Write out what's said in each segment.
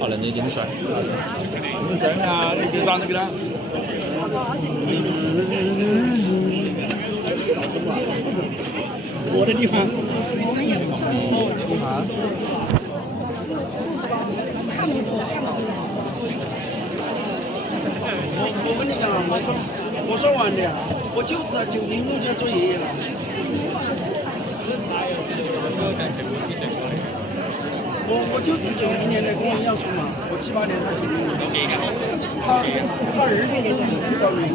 好了，你影相。影相啊，你就站那边啦。我的地方。我跟你讲啊，我说完的呀，我就知道90后就要做爷爷了。我就知90年的跟我一样熟嘛，我78年，他90年，他儿子都已经到90后。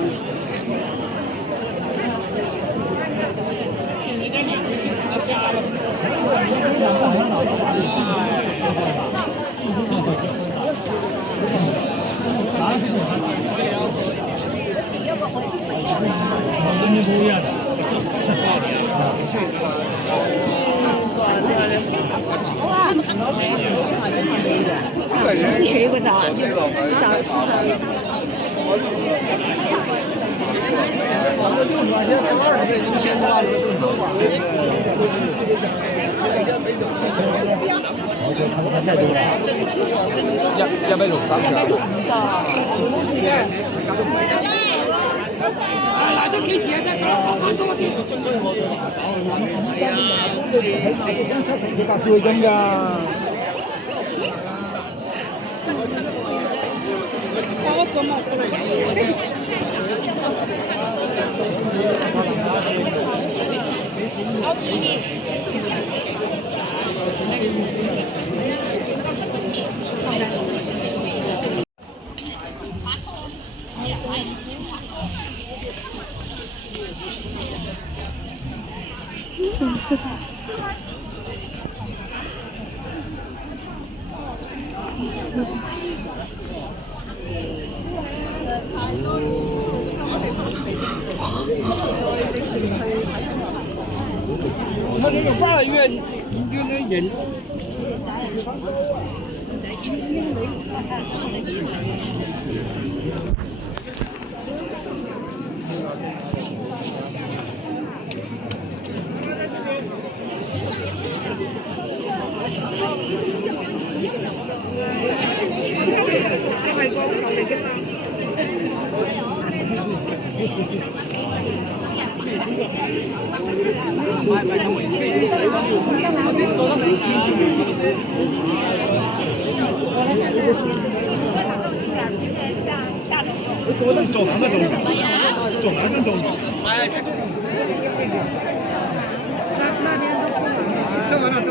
你学过早啊？早至少。他这个法院有的人。走南的走，走南正走。哎，那边都是上完了，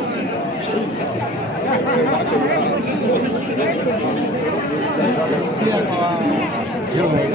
上完了。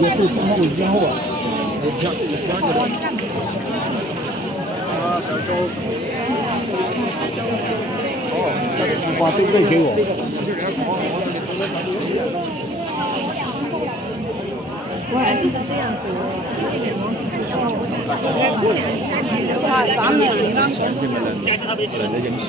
也是从后以前后啊，啊，小周。哦，把这个给我。我儿子是这样子，哇，3年了，人的影相。